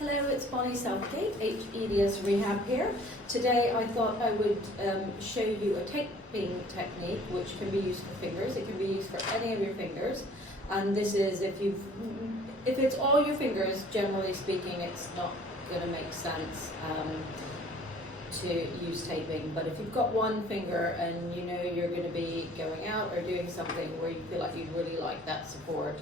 Hello, it's Bonnie Southgate, hEDS Rehab here. Today I thought I would show you a taping technique which can be used for fingers. It can be used for any of your fingers. And this is if it's all your fingers, generally speaking, it's not going to make sense to use taping. But if you've got one finger and you know you're going to be going out or doing something where you feel like you'd really like that support,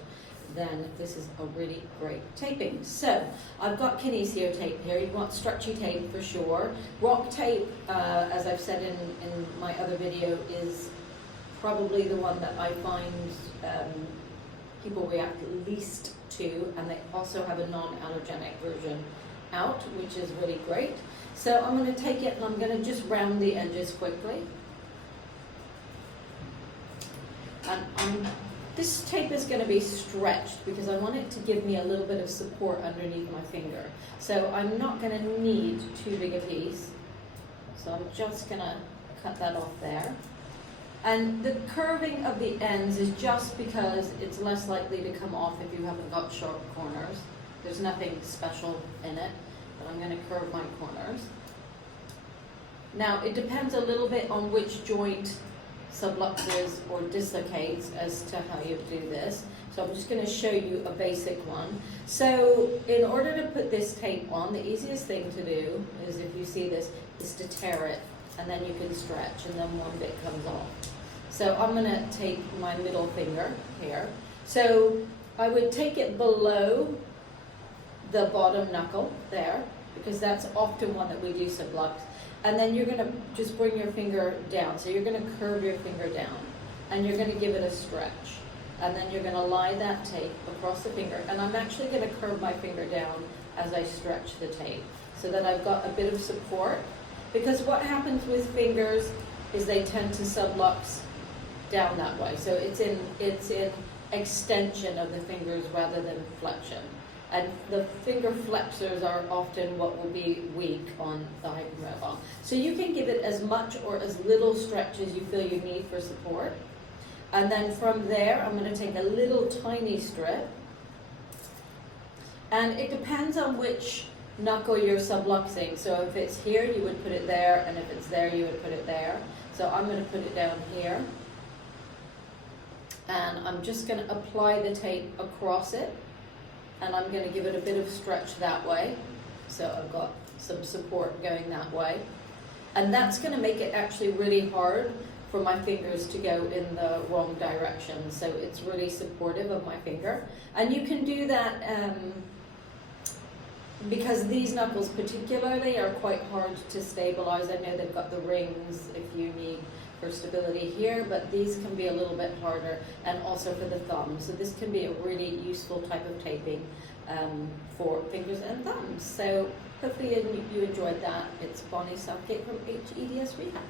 then this is a really great taping. So I've got kinesio tape here. You want stretchy tape for sure. Rock tape, as I've said in my other video, is probably the one that I find people react least to, and they also have a non-allergenic version out, which is really great. So I'm going to take it and I'm going to just round the edges quickly. And this tape is going to be stretched because I want it to give me a little bit of support underneath my finger. So I'm not going to need too big a piece. So I'm just going to cut that off there. And the curving of the ends is just because it's less likely to come off if you haven't got sharp corners. There's nothing special in it, but I'm going to curve my corners. Now it depends a little bit on which joint subluxes or dislocates as to how you do this. So I'm just going to show you a basic one. So in order to put this tape on, the easiest thing to do is, if you see this, is to tear it, and then you can stretch and then one bit comes off. So I'm going to take my middle finger here. So I would take it below the bottom knuckle there, because that's often one that we do sublux. And then you're going to just bring your finger down. So you're going to curve your finger down, and you're going to give it a stretch. And then you're going to lie that tape across the finger. And I'm actually going to curve my finger down as I stretch the tape, so that I've got a bit of support. Because what happens with fingers is they tend to sublux down that way. So it's in extension of the fingers rather than flexion. And the finger flexors are often what will be weak on the hypermobile. So you can give it as much or as little stretch as you feel you need for support. And then from there, I'm going to take a little tiny strip. And it depends on which knuckle you're subluxing. So if it's here, you would put it there, and if it's there, you would put it there. So I'm going to put it down here. And I'm just going to apply the tape across it. And I'm going to give it a bit of stretch that way. So I've got some support going that way. And that's going to make it actually really hard for my fingers to go in the wrong direction. So it's really supportive of my finger. And you can do that because these knuckles particularly are quite hard to stabilize. I know they've got the rings if you need for stability here, but these can be a little bit harder, and also for the thumb. So this can be a really useful type of taping for fingers and thumbs. So hopefully you enjoyed that. It's Bonnie Southgate from hEDS Rehab.